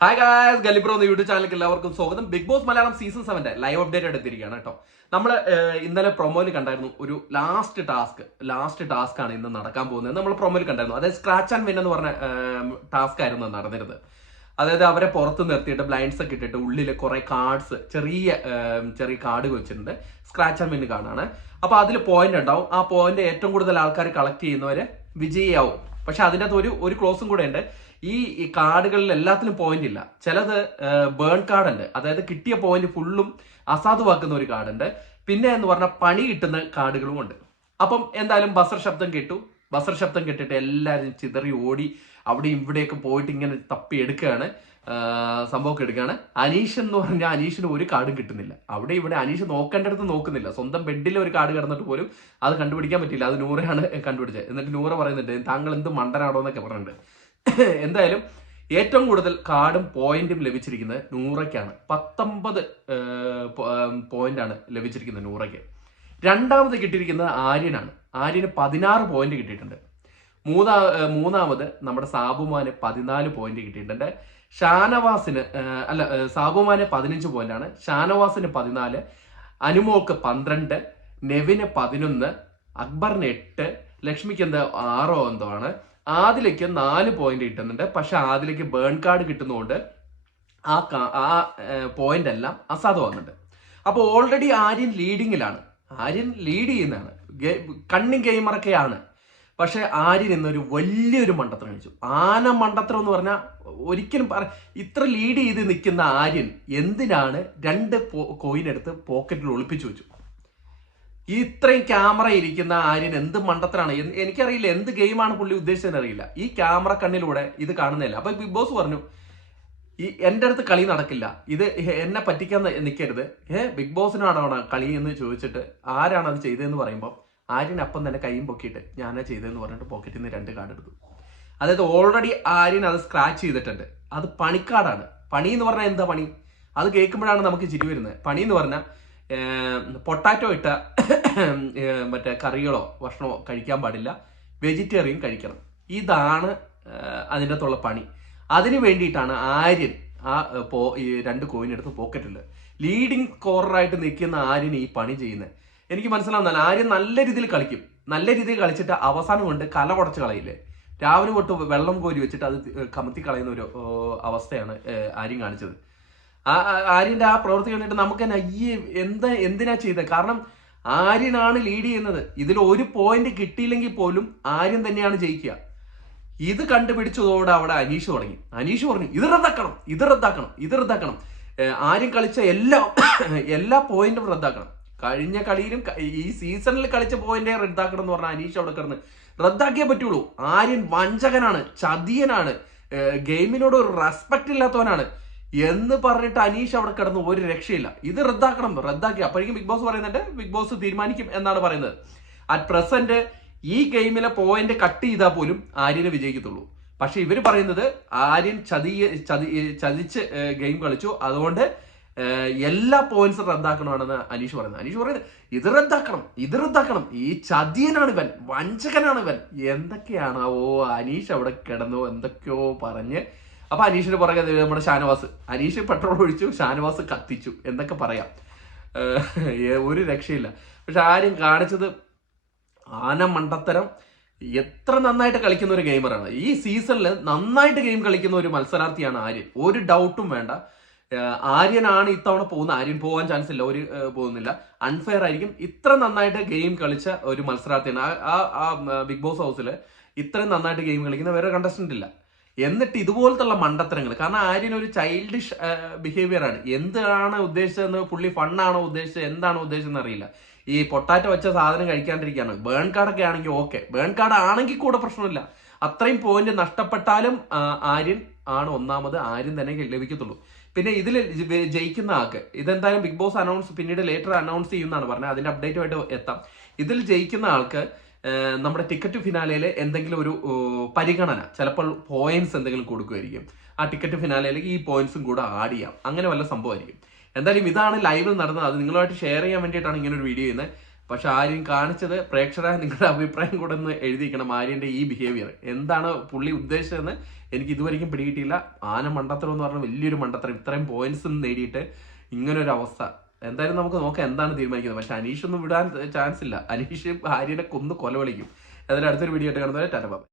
Hi guys, ഗലിബ്രോ എന്ന YouTube ചാനലിലേക്ക് എല്ലാവർക്കും സ്വാഗതം. Bigg Boss Malayalam season 7 live update എടുത്തിരിക്കുകയാണ് കേട്ടോ. നമ്മൾ ഇന്നലെ പ്രൊമോയിൽ കണ്ടായിരുന്നു ഒരു ലാസ്റ്റ് ടാസ്ക് ആണ് ഇന്ന് നടക്കാൻ പോകുന്നത്. നമ്മൾ പ്രൊമോയിൽ കണ്ടായിരുന്നു, അതായത് സ്ക്രാച്ച് ആൻഡ് വിൻ എന്ന് പറഞ്ഞ ടാസ്ക് ആയിരുന്നു നടന്നിരുന്നത്. അതായത് അവരെ പുറത്ത് നിർത്തിയിട്ട് ബ്ലൈൻഡ്സ് ഒക്കെ ഇട്ടിട്ട് ഉള്ളിൽ കുറെ കാർഡ്സ്, ചെറിയ കാർഡ് വെച്ചിട്ടുണ്ട്. സ്ക്രാച്ച് ആൻഡ് വിൻ കാർഡാണ്. അപ്പൊ അതിൽ പോയിന്റ് ഉണ്ടാവും. ആ പോയിന്റ് ഏറ്റവും കൂടുതൽ ആൾക്കാർ കളക്ട് ചെയ്യുന്നവര് വിജയിയാവും. പക്ഷെ അതിൻ്റെ അകത്ത് ഒരു ക്ലോസും കൂടെ ഉണ്ട്. ഈ കാർഡുകളിൽ എല്ലാത്തിലും പോയിന്റ് ഇല്ല. ചിലത് ബേൺ കാർഡ് ഉണ്ട്, അതായത് കിട്ടിയ പോയിന്റ് ഫുള്ളും അസാധുവാക്കുന്ന ഒരു കാർഡ് ഉണ്ട്. പിന്നെ എന്ന് പറഞ്ഞാൽ പണി കിട്ടുന്ന കാർഡുകളും ഉണ്ട്. അപ്പം എന്തായാലും ബസർ ശബ്ദം കേട്ടിട്ട് എല്ലാവരും ചിതറി ഓടി അവിടെയും ഇവിടെയൊക്കെ പോയിട്ട് ഇങ്ങനെ തപ്പി എടുക്കുകയാണ്, സംഭവമൊക്കെ എടുക്കുകയാണ്. അനീഷ് എന്ന് പറഞ്ഞാൽ അനീഷിന് ഒരു കാർഡും കിട്ടുന്നില്ല. അവിടെ ഇവിടെ അനീഷ് നോക്കേണ്ടടുത്ത് നോക്കുന്നില്ല. സ്വന്തം ബെഡിൽ ഒരു കാർഡ് കിടന്നിട്ട് പോലും അത് കണ്ടുപിടിക്കാൻ പറ്റില്ല. അത് നൂറയാണ് കണ്ടുപിടിച്ചത്. എന്നിട്ട് നൂറ പറയുന്നുണ്ട്, താങ്കൾ എന്ത് മണ്ടനാണോ എന്നൊക്കെ പറഞ്ഞിട്ടുണ്ട്. എന്തായാലും ഏറ്റവും കൂടുതൽ കാർഡും പോയിന്റും ലഭിച്ചിരിക്കുന്നത് നൂറയ്ക്കാണ്. 19 പോയിന്റാണ് ലഭിച്ചിരിക്കുന്നത് നൂറയ്ക്ക്. രണ്ടാമത് കിട്ടിയിരിക്കുന്നത് ആര്യനാണ്. ആര്യന് 16 പോയിന്റ് കിട്ടിയിട്ടുണ്ട്. മൂന്നാമത് നമ്മുടെ സാബുമാന് 14 പോയിന്റ് കിട്ടിയിട്ടുണ്ട്. സാബുമാന് 15 പോയിന്റാണ്. ഷാനവാസിന് 14, അനുമോൾക്ക് 12, നെവിന് 11, അക്ബറിന് 8, ലക്ഷ്മിക്ക് 6 ആണ്. ആദിലേക്ക് 4 പോയിന്റ് കിട്ടുന്നുണ്ട്. പക്ഷെ ആദിലേക്ക് ബേൺ കാർഡ് കിട്ടുന്നതുകൊണ്ട് ആ പോയിന്റ് എല്ലാം അസാധുവാകുന്നുണ്ട്. അപ്പോൾ ഓൾറെഡി ആര്യൻ ലീഡിങ്ങിലാണ്. ആര്യൻ ലീഡ് ചെയ്യുന്നതാണ്, കണ്ണിങ് ഗെയിമറൊക്കെയാണ്. പക്ഷെ ആര്യൻ ഇന്നൊരു വലിയൊരു മണ്ടത്തരം കഴിച്ചു. മണ്ടത്തരം എന്ന് പറഞ്ഞാൽ ഒരിക്കലും ഇത്ര ലീഡ് ചെയ്ത് നിൽക്കുന്ന ആര്യൻ എന്തിനാണ് 2 കോയിൻ എടുത്ത് പോക്കറ്റിൽ ഒളിപ്പിച്ചു വെച്ചു? ഇത്രയും ക്യാമറ ഇരിക്കുന്ന ആര്യൻ എന്ത് മണ്ടത്തരാണ്? എനിക്കറിയില്ല എന്ത് ഗെയിമാണ് പുള്ളി ഉദ്ദേശിച്ചതെന്ന് അറിയില്ല. ഈ ക്യാമറ കണ്ണിലൂടെ ഇത് കാണുന്നില്ല. അപ്പൊ ബിഗ് ബോസ് പറഞ്ഞു, എന്റെ അടുത്ത് കളി നടക്കില്ല, ഇത് എന്നെ പറ്റിക്കാൻ നിൽക്കരുത്, ബിഗ് ബോസിനാണോ കളി എന്ന് ചോദിച്ചിട്ട് ആരാണ് അത് ചെയ്തതെന്ന് പറയുമ്പോൾ ആര്യൻ അപ്പം തന്നെ കൈയും പൊക്കിയിട്ട് ഞാനാ ചെയ്തതെന്ന് പറഞ്ഞിട്ട് പോക്കറ്റിൽ നിന്ന് 2 കാർഡ് എടുത്തു. അതായത് ഓൾറെഡി ആര്യൻ അത് സ്ക്രാച്ച് ചെയ്തിട്ടുണ്ട്. അത് പണിക്കാർഡാണ്. പണി എന്ന് പറഞ്ഞാൽ എന്താ പണി? അത് കേൾക്കുമ്പോഴാണ് നമുക്ക് ചിരി വരുന്നത്. പണി എന്ന് പറഞ്ഞാൽ പൊട്ടാറ്റോ ഇട്ട മറ്റേ കറികളോ ഭക്ഷണമോ കഴിക്കാൻ പാടില്ല, വെജിറ്റേറിയൻ കഴിക്കണം. ഇതാണ് അതിൻ്റെ അകത്തുള്ള പണി. അതിന് വേണ്ടിയിട്ടാണ് ആര്യൻ ഈ 2 കോയിൻ എടുത്ത് പോക്കറ്റിൽ ലീഡിങ് സ്കോററായിട്ട് നിൽക്കുന്ന ആര്യൻ ഈ പണി ചെയ്യുന്നത്. എനിക്ക് മനസ്സിലാവുന്നതാണ്. ആര്യൻ നല്ല രീതിയിൽ കളിക്കും. നല്ല രീതിയിൽ കളിച്ചിട്ട് അവസാനം കൊണ്ട് കല കുടച്ച് കളയില്ലേ, രാവിലെ തൊട്ട് വെള്ളം കോരി വെച്ചിട്ട് അത് കമത്തി കളയുന്ന ഒരു അവസ്ഥയാണ് ആര്യൻ കാണിച്ചത്. ആര്യന്റെ ആ പ്രവൃത്തി കണ്ടിട്ട് നമുക്ക് തന്നെ എന്തിനാ ചെയ്തത്? കാരണം ആര്യനാണ് ലീഡ് ചെയ്യുന്നത്. ഇതിൽ ഒരു പോയിന്റ് കിട്ടിയില്ലെങ്കിൽ പോലും ആര്യൻ തന്നെയാണ് ജയിക്കുക. ഇത് കണ്ടുപിടിച്ചതോടെ അവിടെ അനീഷ് പറഞ്ഞു ഇത് റദ്ദാക്കണം. ആര്യൻ കളിച്ച എല്ലാ പോയിന്റും റദ്ദാക്കണം. കഴിഞ്ഞ കളിയിലും ഈ സീസണിൽ കളിച്ച പോയിന്റേ റദ്ദാക്കണം എന്ന് പറഞ്ഞാൽ അനീഷ് അവിടെ കിടന്ന് റദ്ദാക്കിയേ പറ്റുള്ളൂ. ആര്യൻ വഞ്ചകനാണ്, ചതിയനാണ്, ഗെയിമിനോട് ഒരു റെസ്പെക്ട് ഇല്ലാത്തവനാണ് എന്ന് പറഞ്ഞിട്ട് അനീഷ് അവിടെ കിടന്ന് ഒരു രക്ഷയില്ല. ഇത് റദ്ദാക്കി. അപ്പോഴേക്കും ബിഗ് ബോസ് പറയുന്നുണ്ട്, ബിഗ് ബോസ് തീരുമാനിക്കും എന്നാണ് പറയുന്നത്. അറ്റ് പ്രസന്റ് ഈ ഗെയിമിലെ പോയിന്റ് കട്ട് ചെയ്താൽ പോലും ആര്യനെ വിജയിക്കത്തുള്ളൂ. പക്ഷെ ഇവർ പറയുന്നത് ആര്യൻ ചതിച്ച് ഗെയിം കളിച്ചു, അതുകൊണ്ട് എല്ലാ പോയിന്റ്സും റദ്ദാക്കണമെന്നാണ് അനീഷ് പറയുന്നത്. ഇത് റദ്ദാക്കണം. ഈ ചതിയനാണ് ഇവൻ, വഞ്ചകനാണ് ഇവൻ, എന്തൊക്കെയാണ് അനീഷ് അവിടെ കിടന്നു എന്തൊക്കെയോ പറഞ്ഞ്. അപ്പൊ അനീഷിന് പുറകെ നമ്മുടെ അനീഷ് പെട്രോൾ ഒഴിച്ചു, ഷാനവാസ് കത്തിച്ചു എന്നൊക്കെ പറയാം. ഒരു രക്ഷയില്ല. പക്ഷെ ആരും കാണിച്ചത് മണ്ടത്തരം. എത്ര നന്നായിട്ട് കളിക്കുന്ന ഒരു ഗെയിമറാണ്. ഈ സീസണിൽ നന്നായിട്ട് ഗെയിം കളിക്കുന്ന ഒരു മത്സരാർത്ഥിയാണ് ആര്യൻ, ഒരു ഡൗട്ടും വേണ്ട. ആര്യനാണ് ഇത്തവണ പോകുന്നത്. ആര്യൻ പോകാൻ ചാൻസ് ഇല്ല, പോകുന്നില്ല. അൺഫെയർ ആയിരിക്കും. ഇത്ര നന്നായിട്ട് ഗെയിം കളിച്ച ഒരു മത്സരാർത്ഥിയാണ്. ആ ബിഗ് ബോസ് ഹൗസിൽ ഇത്രയും നന്നായിട്ട് ഗെയിം കളിക്കുന്ന വേറെ കണ്ടസ്റ്റന്റ് ഇല്ല. എന്നിട്ട് ഇതുപോലത്തുള്ള മണ്ടത്തരങ്ങൾ. കാരണം ആര്യൻ ഒരു ചൈൽഡിഷ് ബിഹേവിയർ ആണ്. എന്താണ് ഉദ്ദേശിച്ചതെന്ന്, പുള്ളി ഫണ്ണാണോ ഉദ്ദേശിച്ചത്, എന്താണോ ഉദ്ദേശിച്ചതെന്ന് അറിയില്ല. ഈ പൊട്ടാറ്റോ വെച്ച സാധനം കഴിക്കാണ്ടിരിക്കുകയാണ്. ബേൺ കാർഡൊക്കെ ആണെങ്കിൽ ഓക്കെ, ബേൺ കാർഡ് ആണെങ്കിൽ കൂടെ പ്രശ്നമില്ല. അത്രയും പോയിന്റ് നഷ്ടപ്പെട്ടാലും ആര്യൻ ആണ് ഒന്നാമത്, ആര്യൻ തന്നെ ലഭിക്കത്തുള്ളൂ. പിന്നെ ഇതിൽ ജയിക്കുന്ന ആൾക്ക് ഇതെന്തായാലും ബിഗ് ബോസ് പിന്നീട് ലേറ്റർ അനൗൺസ് ചെയ്യുന്നതാണ് പറഞ്ഞത്. അതിന്റെ അപ്ഡേറ്റുമായിട്ട് എത്താം. ഇതിൽ ജയിക്കുന്ന ആൾക്ക് നമ്മുടെ ടിക്കറ്റ് ഫിനാലയിൽ എന്തെങ്കിലും ഒരു പരിഗണന, ചിലപ്പോൾ പോയിന്റ്സ് എന്തെങ്കിലും കൊടുക്കുമായിരിക്കും. ആ ടിക്കറ്റ് ഫിനാലയിലേക്ക് ഈ പോയിന്റ്സും കൂടെ ആഡ് ചെയ്യാം. അങ്ങനെ വല്ല സംഭവമായിരിക്കും. എന്തായാലും ഇതാണ് ലൈവിൽ നടന്നത്. അത് നിങ്ങളുമായിട്ട് ഷെയർ ചെയ്യാൻ വേണ്ടിയിട്ടാണ് ഇങ്ങനെ ഒരു വീഡിയോ ചെയ്യുന്നത്. പക്ഷെ ആര്യൻ കാണിച്ചത് പ്രേക്ഷകരായ നിങ്ങളുടെ അഭിപ്രായം കൂടെ ഒന്ന് എഴുതിയിരിക്കണം. ആര്യന്റെ ഈ ബിഹേവിയർ എന്താണ് പുള്ളി ഉദ്ദേശിച്ചതെന്ന് എനിക്ക് ഇതുവരെയും പിടികിട്ടിയില്ല. ആന മണ്ടത്തരം എന്ന് പറഞ്ഞാൽ വലിയൊരു മണ്ടത്തരം. ഇത്രയും പോയിന്റ്സും നേടിയിട്ട് ഇങ്ങനൊരു അവസ്ഥ. എന്തായാലും നമുക്ക് നോക്കാം എന്താണ് തീരുമാനിക്കുന്നത്. പക്ഷെ അനീഷ് ഒന്നും വിടാൻ ചാൻസ് ഇല്ല. അനീഷ് ആര്യനെ കൊന്നു കൊലവിളിക്കും. അതിൽ അടുത്തൊരു വീഡിയോ ആയിട്ട് കാണുന്നവരെ ടാറ്റ ബൈ.